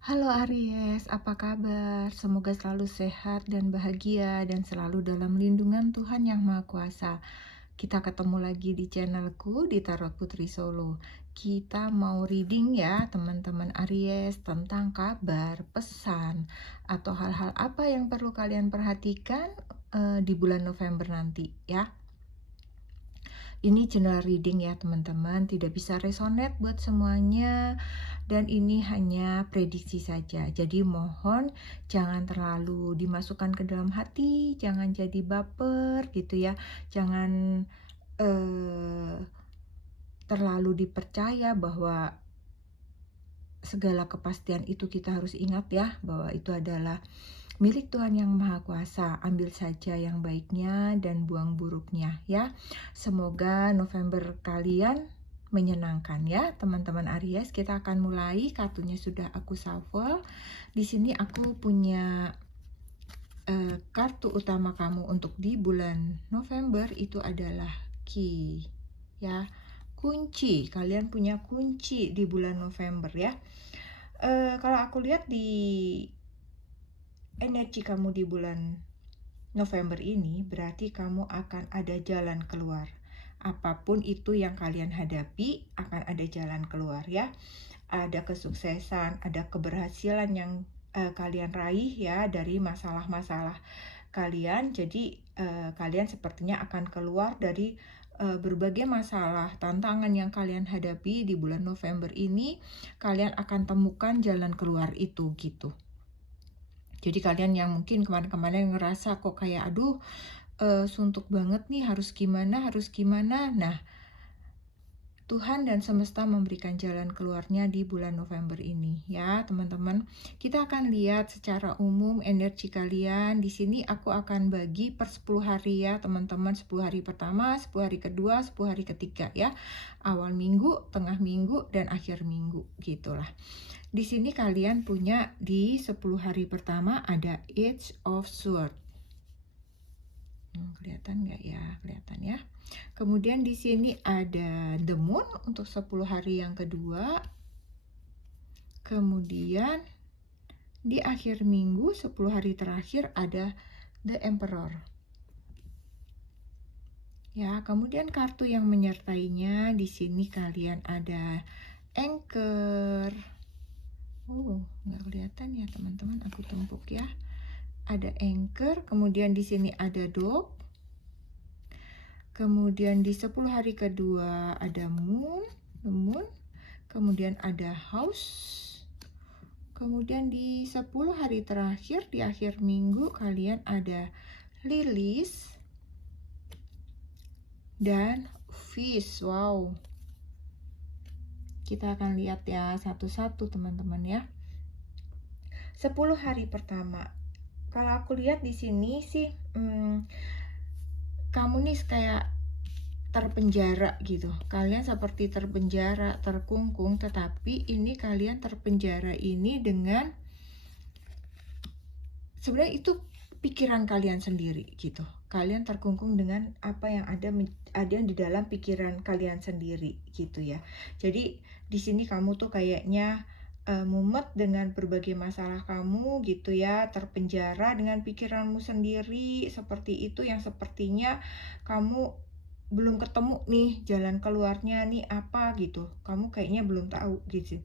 Halo Aries, apa kabar? Semoga selalu sehat dan bahagia dan selalu dalam lindungan Tuhan Yang Maha Kuasa. Kita ketemu lagi di channelku di Tarot Putri Solo. Kita mau reading ya teman-teman Aries tentang kabar, pesan, atau hal-hal apa yang perlu kalian perhatikan di bulan November nanti ya. Ini general reading ya teman-teman, tidak bisa resonate buat semuanya dan ini hanya prediksi saja. Jadi mohon jangan terlalu dimasukkan ke dalam hati, jangan jadi baper gitu ya. Jangan terlalu dipercaya bahwa segala kepastian itu kita harus ingat ya, bahwa itu adalah milik Tuhan Yang Maha Kuasa. Ambil saja yang baiknya dan buang buruknya ya. Semoga November kalian menyenangkan ya teman-teman Aries. Kita akan mulai, kartunya sudah aku shuffle. Di sini aku punya kartu utama kamu untuk di bulan November itu adalah key ya. Kunci, kalian punya kunci di bulan November ya. Kalau aku lihat di energi kamu di bulan November ini, berarti kamu akan ada jalan keluar. Apapun itu yang kalian hadapi, akan ada jalan keluar ya. Ada kesuksesan, ada keberhasilan yang kalian raih ya dari masalah-masalah kalian. Jadi kalian sepertinya akan keluar dari berbagai masalah, tantangan yang kalian hadapi di bulan November ini. Kalian akan temukan jalan keluar itu gitu. Jadi kalian yang mungkin kemarin-kemarin ngerasa kok kayak aduh suntuk banget nih, harus gimana. Nah, Tuhan dan semesta memberikan jalan keluarnya di bulan November ini ya teman-teman. Kita akan lihat secara umum energi kalian. Di sini aku akan bagi per 10 hari ya teman-teman. 10 hari pertama, 10 hari kedua, 10 hari ketiga ya. Awal minggu, tengah minggu, dan akhir minggu gitulah. Di sini kalian punya di 10 hari pertama ada Age of Swords. Kelihatan nggak ya? Kelihatan ya. Kemudian di sini ada The Moon untuk 10 hari yang kedua. Kemudian di akhir minggu 10 hari terakhir ada The Emperor. Ya, kemudian kartu yang menyertainya di sini kalian ada Anchor. Nggak kelihatan ya teman-teman, aku tumpuk ya. Ada Anchor, kemudian di sini ada Dog. Kemudian di 10 hari kedua ada Moon, The Moon. Kemudian ada House. Kemudian di 10 hari terakhir di akhir minggu kalian ada Lilis dan Fish. Wow. Kita akan lihat ya satu-satu teman-teman ya. 10 hari pertama. Kalau aku lihat di sini sih kamu nih kayak terpenjara gitu. Kalian seperti terpenjara, terkungkung, tetapi ini kalian terpenjara ini dengan sebenarnya itu pikiran kalian sendiri gitu. Kalian terkungkung dengan apa yang ada di dalam pikiran kalian sendiri gitu ya. Jadi di sini kamu tuh kayaknya mumet dengan berbagai masalah kamu gitu ya, terpenjara dengan pikiranmu sendiri seperti itu, yang sepertinya kamu belum ketemu nih jalan keluarnya nih apa gitu. Kamu kayaknya belum tahu gitu.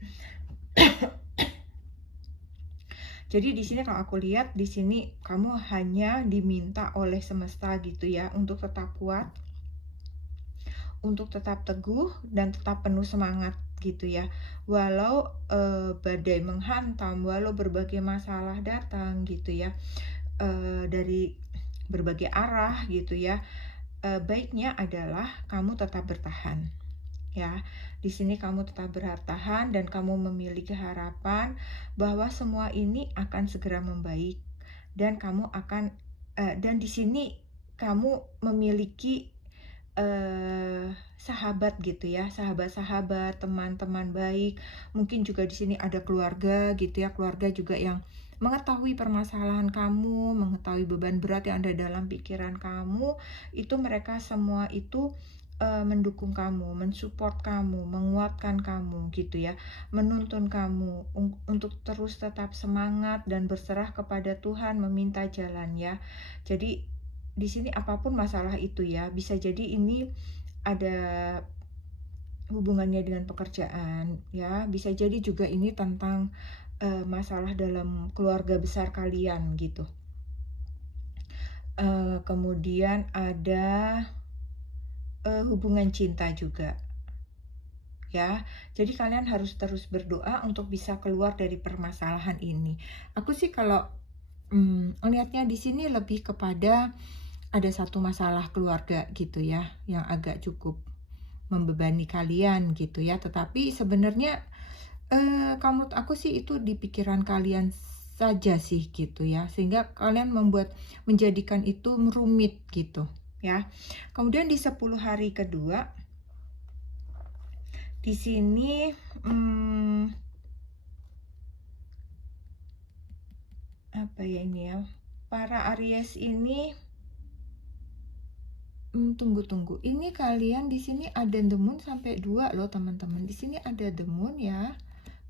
Jadi di sini kalau aku lihat di sini kamu hanya diminta oleh semesta gitu ya untuk tetap kuat, untuk tetap teguh dan tetap penuh semangat gitu ya. Walau badai menghantam, walau berbagai masalah datang gitu ya dari berbagai arah gitu ya. Baiknya adalah kamu tetap bertahan. Ya, di sini kamu tetap bertahan dan kamu memiliki harapan bahwa semua ini akan segera membaik dan kamu akan dan di sini kamu memiliki sahabat gitu ya, sahabat-sahabat, teman-teman baik. Mungkin juga di sini ada keluarga gitu ya, keluarga juga yang mengetahui permasalahan kamu, mengetahui beban berat yang ada dalam pikiran kamu. Itu mereka semua itu mendukung kamu, mensupport kamu, menguatkan kamu gitu ya, menuntun kamu untuk terus tetap semangat dan berserah kepada Tuhan, meminta jalan ya. Jadi di sini apapun masalah itu ya, bisa jadi ini ada hubungannya dengan pekerjaan ya, bisa jadi juga ini tentang masalah dalam keluarga besar kalian gitu. Kemudian ada hubungan cinta juga ya. Jadi kalian harus terus berdoa untuk bisa keluar dari permasalahan ini. Aku sih kalau melihatnya di sini lebih kepada ada satu masalah keluarga gitu ya, yang agak cukup membebani kalian gitu ya. Tetapi sebenarnya kalau menurut aku sih itu di pikiran kalian saja sih gitu ya, sehingga kalian menjadikan itu rumit gitu ya. Kemudian di 10 hari kedua, di sini apa ya ini ya, para Aries ini tunggu. Ini kalian di sini ada the moon sampai 2 loh teman-teman. Di sini ada the moon ya.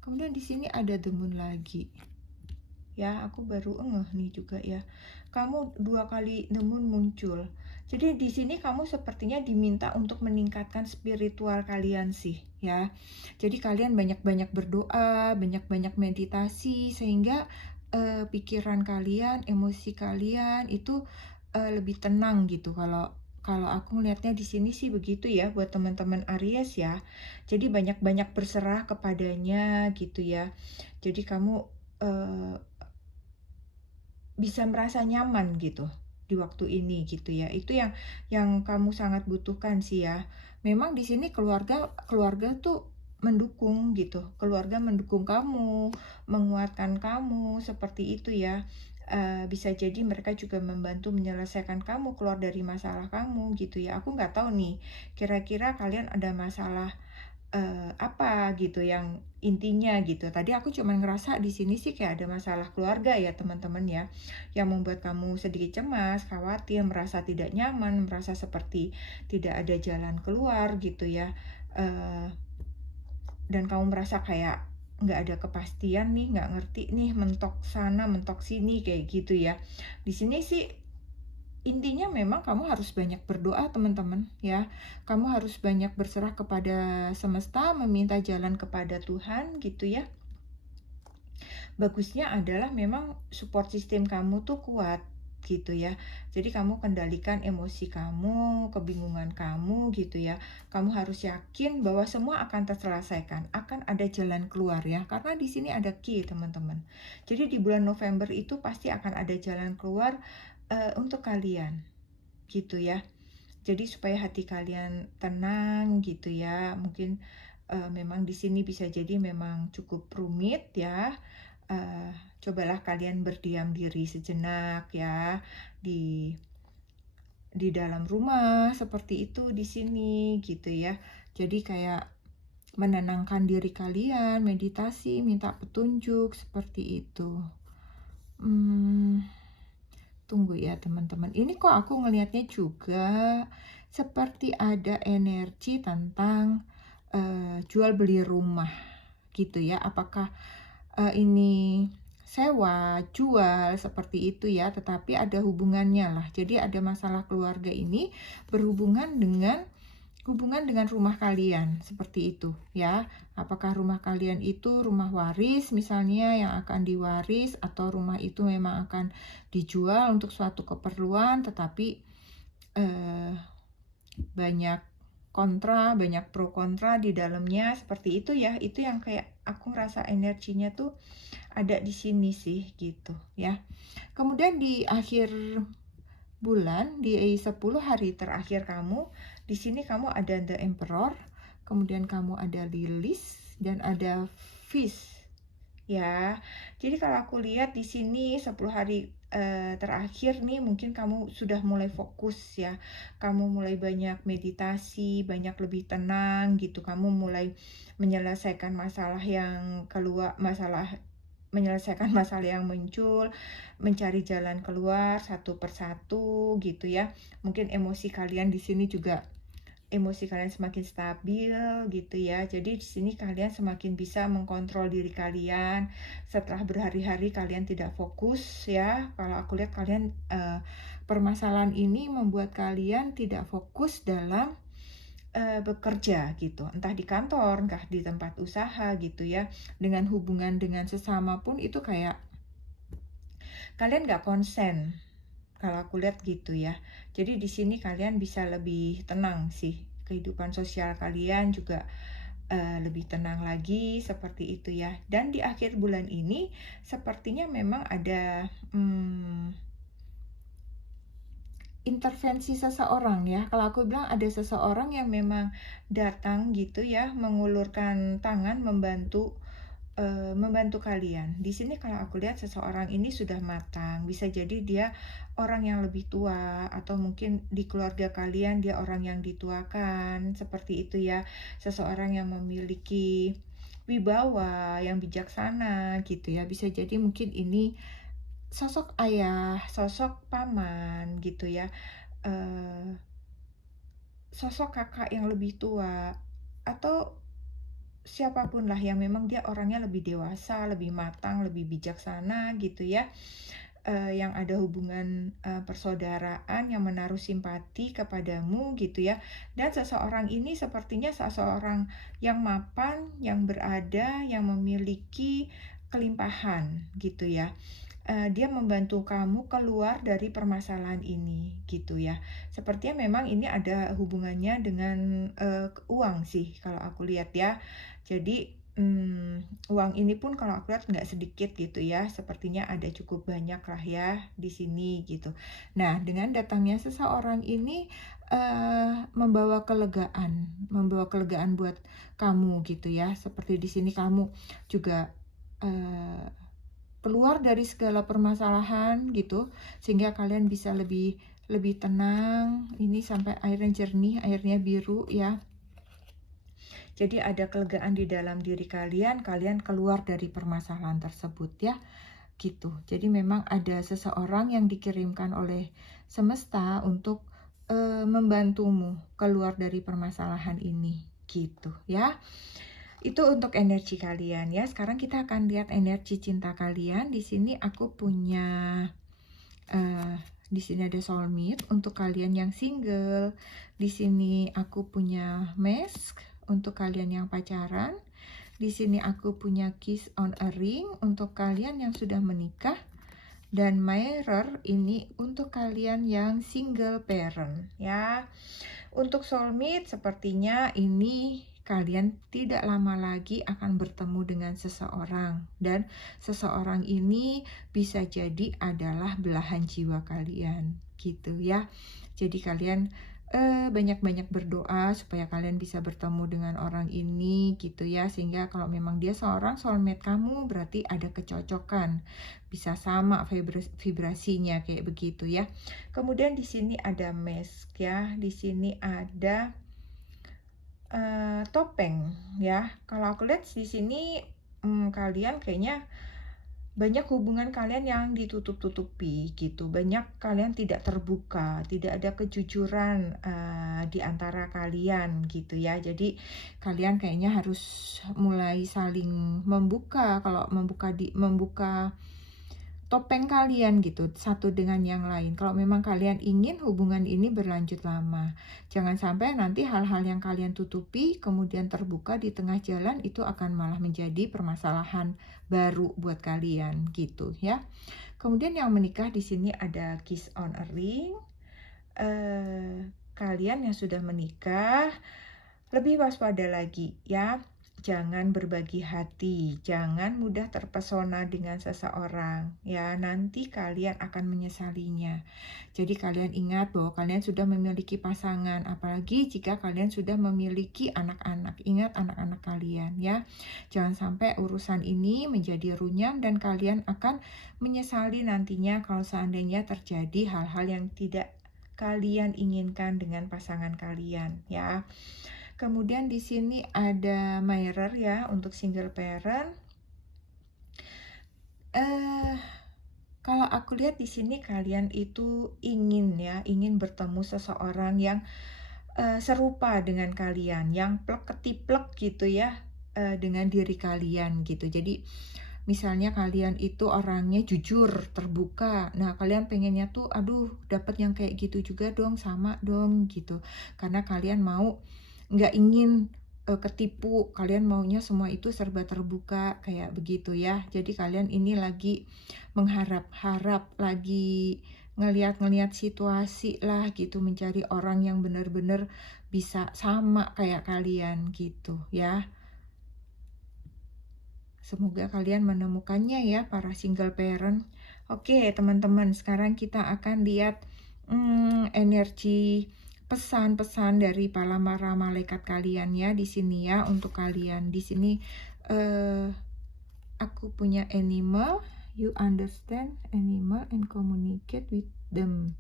Kemudian di sini ada the moon lagi. Ya, aku baru ngeh nih juga ya. Kamu 2 kali the moon muncul. Jadi di sini kamu sepertinya diminta untuk meningkatkan spiritual kalian sih ya. Jadi kalian banyak-banyak berdoa, banyak-banyak meditasi sehingga pikiran kalian, emosi kalian itu lebih tenang gitu. Kalau kalau aku melihatnya di sini sih begitu ya buat teman-teman Aries ya. Jadi banyak-banyak berserah kepadanya gitu ya. Jadi kamu bisa merasa nyaman gitu di waktu ini gitu ya. Itu yang kamu sangat butuhkan sih ya. Memang di sini keluarga tuh mendukung gitu. Keluarga mendukung kamu, menguatkan kamu seperti itu ya. Bisa jadi mereka juga membantu menyelesaikan kamu keluar dari masalah kamu gitu ya. Aku nggak tahu nih, kira-kira kalian ada masalah apa gitu yang intinya gitu. Tadi aku cuma ngerasa di sini sih kayak ada masalah keluarga ya teman-teman ya, yang membuat kamu sedikit cemas, khawatir, merasa tidak nyaman, merasa seperti tidak ada jalan keluar gitu ya. Dan kamu merasa kayak nggak ada kepastian nih, nggak ngerti nih, mentok sana, mentok sini kayak gitu ya. Di sini sih intinya memang kamu harus banyak berdoa teman-teman ya. Kamu harus banyak berserah kepada semesta, meminta jalan kepada Tuhan gitu ya. Bagusnya adalah memang support system kamu tuh kuat gitu ya. Jadi kamu kendalikan emosi kamu, kebingungan kamu gitu ya. Kamu harus yakin bahwa semua akan terselesaikan, akan ada jalan keluar ya. Karena di sini ada key teman-teman. Jadi di bulan November itu pasti akan ada jalan keluar untuk kalian gitu ya. Jadi supaya hati kalian tenang gitu ya. Mungkin memang di sini bisa jadi memang cukup rumit ya. Cobalah kalian berdiam diri sejenak ya di dalam rumah seperti itu di sini gitu ya. Jadi kayak menenangkan diri kalian, meditasi, minta petunjuk seperti itu. Tunggu ya teman-teman, ini kok aku ngelihatnya juga seperti ada energi tentang jual beli rumah gitu ya. Apakah ini sewa, jual seperti itu ya, tetapi ada hubungannya lah. Jadi ada masalah keluarga ini berhubungan dengan rumah kalian seperti itu ya. Apakah rumah kalian itu rumah waris misalnya yang akan diwaris, atau rumah itu memang akan dijual untuk suatu keperluan, tetapi banyak kontra, banyak pro kontra di dalamnya seperti itu ya. Itu yang kayak aku ngerasa energinya tuh ada di sini sih gitu ya. Kemudian di akhir bulan, di 10 hari terakhir kamu, di sini kamu ada The Emperor, kemudian kamu ada Lilith dan ada Fish ya. Jadi kalau aku lihat di sini 10 hari terakhir nih, mungkin kamu sudah mulai fokus ya. Kamu mulai banyak meditasi, banyak lebih tenang gitu. Kamu mulai menyelesaikan masalah yang menyelesaikan masalah yang muncul, mencari jalan keluar satu persatu gitu ya. Mungkin emosi kalian di sini juga emosi kalian semakin stabil gitu ya. Jadi di sini kalian semakin bisa mengkontrol diri kalian. Setelah berhari-hari kalian tidak fokus ya. Kalau aku lihat kalian permasalahan ini membuat kalian tidak fokus dalam bekerja gitu. Entah di kantor, entah di tempat usaha gitu ya. Dengan hubungan dengan sesama pun itu kayak kalian nggak konsen. Kalau aku lihat gitu ya. Jadi di sini kalian bisa lebih tenang sih. Kehidupan sosial kalian juga lebih tenang lagi seperti itu ya. Dan di akhir bulan ini sepertinya memang ada intervensi seseorang ya. Kalau aku bilang ada seseorang yang memang datang gitu ya, mengulurkan tangan membantu kalian. Di sini kalau aku lihat seseorang ini sudah matang, bisa jadi dia orang yang lebih tua atau mungkin di keluarga kalian dia orang yang dituakan, seperti itu ya. Seseorang yang memiliki wibawa, yang bijaksana gitu ya. Bisa jadi mungkin ini sosok ayah, sosok paman gitu ya. Sosok kakak yang lebih tua atau siapapun lah yang memang dia orangnya lebih dewasa, lebih matang, lebih bijaksana gitu ya. Yang ada hubungan persaudaraan yang menaruh simpati kepadamu gitu ya. Dan seseorang ini sepertinya seseorang yang mapan, yang berada, yang memiliki kelimpahan gitu ya. Dia membantu kamu keluar dari permasalahan ini gitu ya. Sepertinya memang ini ada hubungannya dengan uang sih kalau aku lihat ya. Jadi uang ini pun kalau aku lihat nggak sedikit gitu ya. Sepertinya ada cukup banyak lah ya di sini gitu. Nah, dengan datangnya seseorang ini membawa kelegaan buat kamu gitu ya. Seperti di sini kamu juga keluar dari segala permasalahan gitu, sehingga kalian bisa lebih lebih tenang. Ini sampai airnya jernih, airnya biru ya. Jadi ada kelegaan di dalam diri kalian, kalian keluar dari permasalahan tersebut ya. Gitu. Jadi memang ada seseorang yang dikirimkan oleh semesta untuk membantumu keluar dari permasalahan ini gitu ya. Itu untuk energi kalian ya. Sekarang kita akan lihat energi cinta kalian. Di sini aku punya di sini ada soulmate untuk kalian yang single. Di sini aku punya mask untuk kalian yang pacaran. Di sini aku punya kiss on a ring untuk kalian yang sudah menikah. Dan mirror ini untuk kalian yang single parent ya. Untuk soulmate sepertinya ini kalian tidak lama lagi akan bertemu dengan seseorang, dan seseorang ini bisa jadi adalah belahan jiwa kalian gitu ya. Jadi kalian banyak-banyak berdoa supaya kalian bisa bertemu dengan orang ini gitu ya, sehingga kalau memang dia seorang soulmate kamu berarti ada kecocokan, bisa sama vibrasinya kayak begitu ya. Kemudian di sini ada mask ya, di sini ada topeng ya. Kalau aku lihat di sini kalian kayaknya banyak hubungan kalian yang ditutup-tutupi gitu. Banyak kalian tidak terbuka, tidak ada kejujuran di antara kalian gitu ya. Jadi kalian kayaknya harus mulai saling membuka. Kalau membuka topeng kalian gitu, satu dengan yang lain. Kalau memang kalian ingin hubungan ini berlanjut lama, jangan sampai nanti hal-hal yang kalian tutupi kemudian terbuka di tengah jalan, itu akan malah menjadi permasalahan baru buat kalian gitu ya. Kemudian yang menikah di sini ada kiss on a ring. Kalian yang sudah menikah lebih waspada lagi ya. Jangan berbagi hati, jangan mudah terpesona dengan seseorang ya, nanti kalian akan menyesalinya. Jadi kalian ingat bahwa kalian sudah memiliki pasangan, apalagi jika kalian sudah memiliki anak-anak. Ingat anak-anak kalian ya. Jangan sampai urusan ini menjadi runyam dan kalian akan menyesali nantinya kalau seandainya terjadi hal-hal yang tidak kalian inginkan dengan pasangan kalian ya. Kemudian di sini ada mirror ya untuk single parent. Kalau aku lihat di sini kalian itu ingin bertemu seseorang yang serupa dengan kalian, yang plek ketiplek gitu ya, dengan diri kalian gitu. Jadi misalnya kalian itu orangnya jujur, terbuka. Nah, kalian pengennya tuh, aduh, dapat yang kayak gitu juga dong, sama dong gitu. Karena kalian mau, nggak ingin ketipu, kalian maunya semua itu serba terbuka, kayak begitu ya. Jadi kalian ini lagi mengharap-harap, lagi ngeliat-ngeliat situasi lah gitu, mencari orang yang benar-benar bisa sama kayak kalian gitu ya. Semoga kalian menemukannya ya, para single parent. Oke, teman-teman, sekarang kita akan lihat energi pesan-pesan dari para malaikat kalian ya di sini ya, untuk kalian. Di sini aku punya animal, you understand animal and communicate with them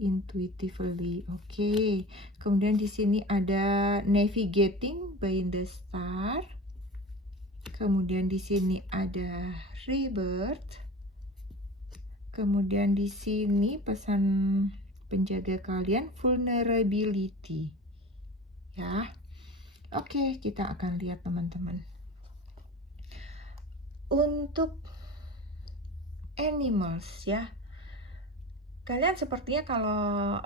intuitively. Oke. Kemudian di sini ada navigating by the star. Kemudian di sini ada rebirth. Kemudian di sini pesan penjaga kalian vulnerability. Ya. Oke, kita akan lihat teman-teman. Untuk animals ya. Kalian sepertinya kalau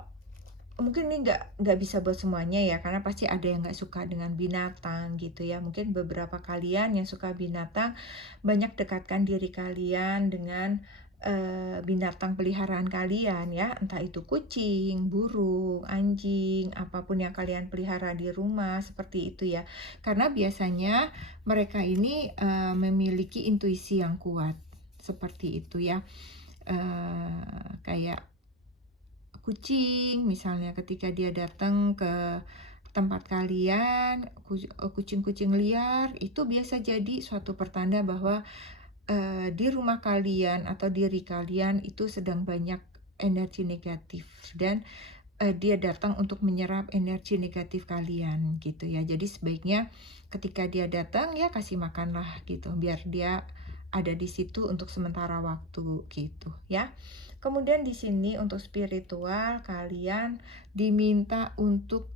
mungkin ini nggak bisa buat semuanya ya, karena pasti ada yang nggak suka dengan binatang gitu ya. Mungkin beberapa kalian yang suka binatang, banyak dekatkan diri kalian dengan binatang peliharaan kalian ya, entah itu kucing, burung, anjing, apapun yang kalian pelihara di rumah, seperti itu ya. Karena biasanya mereka ini memiliki intuisi yang kuat, seperti itu ya. Kayak kucing misalnya, ketika dia datang ke tempat kalian, kucing-kucing liar itu biasa jadi suatu pertanda bahwa di rumah kalian atau diri kalian itu sedang banyak energi negatif, dan dia datang untuk menyerap energi negatif kalian gitu ya. Jadi sebaiknya ketika dia datang ya kasih makanlah gitu, biar dia ada di situ untuk sementara waktu gitu ya. Kemudian di sini untuk spiritual, kalian diminta untuk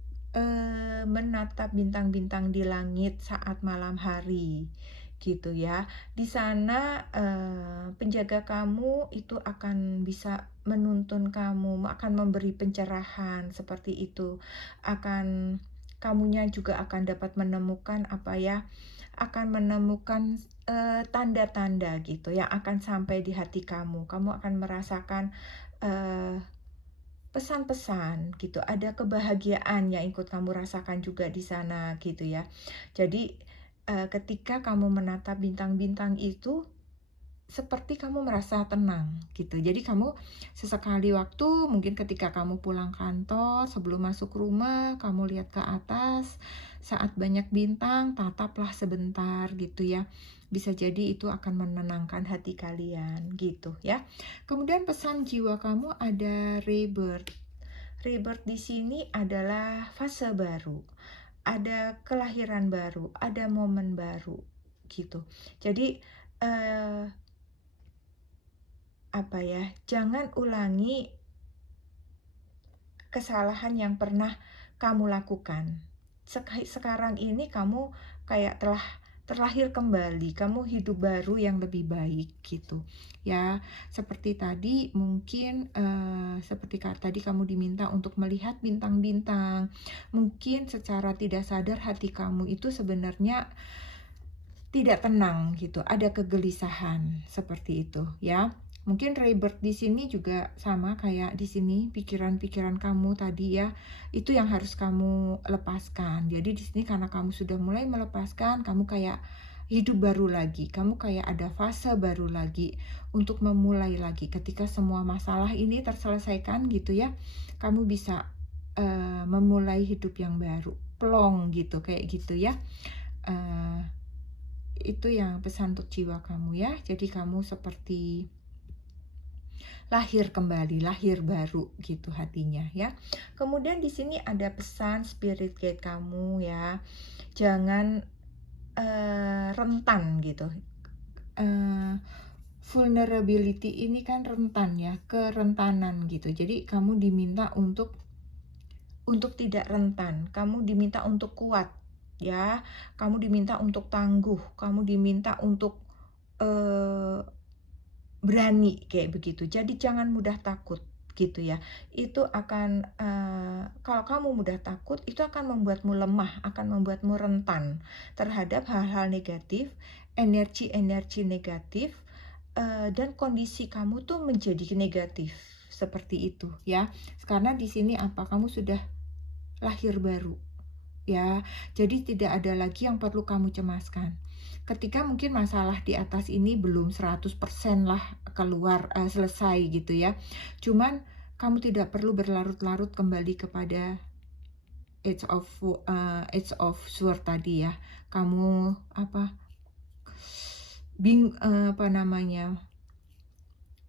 menatap bintang-bintang di langit saat malam hari gitu ya. Di sana penjaga kamu itu akan bisa menuntun kamu, akan memberi pencerahan seperti itu. Kamunya juga akan dapat menemukan apa ya? Akan menemukan tanda-tanda gitu yang akan sampai di hati kamu. Kamu akan merasakan pesan-pesan gitu. Ada kebahagiaan yang ikut kamu rasakan juga di sana gitu ya. Jadi ketika kamu menatap bintang-bintang itu, seperti kamu merasa tenang gitu. Jadi kamu sesekali waktu, mungkin ketika kamu pulang kantor, sebelum masuk rumah, kamu lihat ke atas, saat banyak bintang, tataplah sebentar gitu ya. Bisa jadi itu akan menenangkan hati kalian gitu ya. Kemudian pesan jiwa kamu ada rebirth. Rebirth di sini adalah fase baru, ada kelahiran baru, ada momen baru gitu. Jadi apa ya, jangan ulangi kesalahan yang pernah kamu lakukan. Sekarang ini kamu kayak telah terlahir kembali, kamu hidup baru yang lebih baik gitu ya. Seperti tadi mungkin seperti tadi kamu diminta untuk melihat bintang-bintang. Mungkin secara tidak sadar hati kamu itu sebenarnya tidak tenang gitu, ada kegelisahan seperti itu ya. Mungkin rebirth di sini juga sama kayak di sini, pikiran-pikiran kamu tadi ya, itu yang harus kamu lepaskan. Jadi di sini karena kamu sudah mulai melepaskan, kamu kayak hidup baru lagi, kamu kayak ada fase baru lagi untuk memulai lagi. Ketika semua masalah ini terselesaikan gitu ya, kamu bisa memulai hidup yang baru, plong gitu, kayak gitu ya. Itu yang pesan untuk jiwa kamu ya. Jadi kamu seperti lahir kembali, lahir baru gitu hatinya ya. Kemudian di sini ada pesan spirit guide kamu ya. Jangan rentan gitu. Vulnerability ini kan rentan ya, kerentanan gitu. Jadi kamu diminta untuk untuk tidak rentan, kamu diminta untuk kuat, ya. Kamu diminta untuk tangguh, kamu diminta untuk eh, berani kayak begitu. Jadi jangan mudah takut gitu ya. Itu akan kalau kamu mudah takut itu akan membuatmu lemah, akan membuatmu rentan terhadap hal-hal negatif, energi-energi negatif, dan kondisi kamu tuh menjadi negatif seperti itu ya. Karena di sini apa? Kamu sudah lahir baru ya. Jadi tidak ada lagi yang perlu kamu cemaskan. Ketika mungkin masalah di atas ini belum 100% lah keluar selesai gitu ya. Cuman kamu tidak perlu berlarut-larut kembali kepada Age of Sword tadi ya. Kamu apa namanya?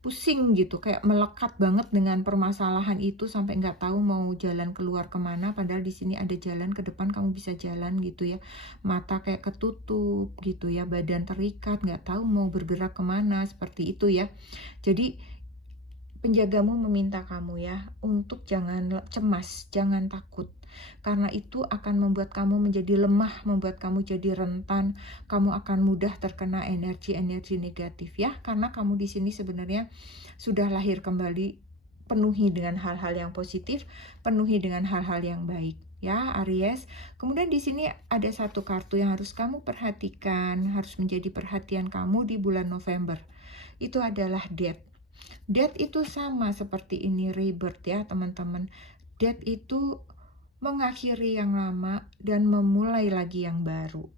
Pusing gitu, kayak melekat banget dengan permasalahan itu sampai nggak tahu mau jalan keluar kemana, padahal di sini ada jalan ke depan, kamu bisa jalan gitu ya. Mata kayak ketutup gitu ya, badan terikat, nggak tahu mau bergerak kemana, seperti itu ya. Jadi penjagamu meminta kamu ya untuk jangan cemas, jangan takut. Karena itu akan membuat kamu menjadi lemah, membuat kamu jadi rentan, kamu akan mudah terkena energi-energi negatif ya. Karena kamu di sini sebenarnya sudah lahir kembali, penuhi dengan hal-hal yang positif, penuhi dengan hal-hal yang baik ya Aries. Kemudian di sini ada satu kartu yang harus kamu perhatikan, harus menjadi perhatian kamu di bulan November. Itu adalah Death. Death itu sama seperti ini, rebirth ya teman-teman. Death itu mengakhiri yang lama dan memulai lagi yang baru.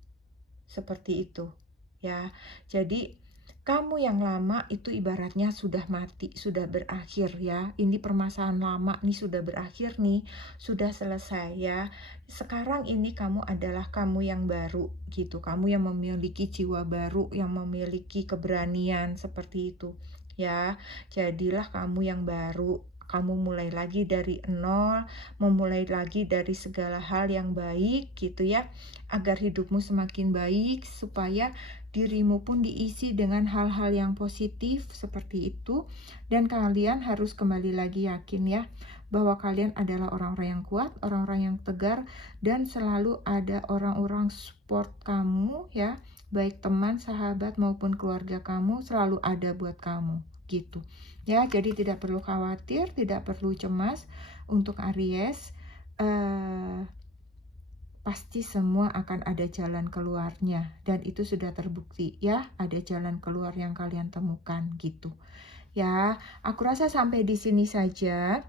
Seperti itu ya. Jadi kamu yang lama itu ibaratnya sudah mati, sudah berakhir ya. Ini permasalahan lama nih sudah berakhir nih, sudah selesai ya. Sekarang ini kamu adalah kamu yang baru gitu. Kamu yang memiliki jiwa baru, yang memiliki keberanian seperti itu ya. Jadilah kamu yang baru. Kamu mulai lagi dari nol, memulai lagi dari segala hal yang baik gitu ya, agar hidupmu semakin baik, supaya dirimu pun diisi dengan hal-hal yang positif seperti itu. Dan kalian harus kembali lagi yakin ya, bahwa kalian adalah orang-orang yang kuat, orang-orang yang tegar, dan selalu ada orang-orang support kamu ya, baik teman, sahabat maupun keluarga kamu selalu ada buat kamu gitu ya. Jadi tidak perlu khawatir, tidak perlu cemas untuk Aries. Pasti semua akan ada jalan keluarnya, dan itu sudah terbukti ya, ada jalan keluar yang kalian temukan gitu ya. Aku rasa sampai di sini saja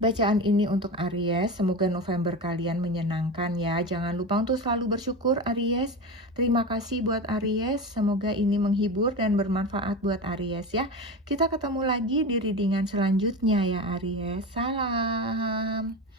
bacaan ini untuk Aries. Semoga November kalian menyenangkan ya. Jangan lupa untuk selalu bersyukur Aries. Terima kasih buat Aries. Semoga ini menghibur dan bermanfaat buat Aries ya. Kita ketemu lagi di readingan selanjutnya ya Aries. Salam.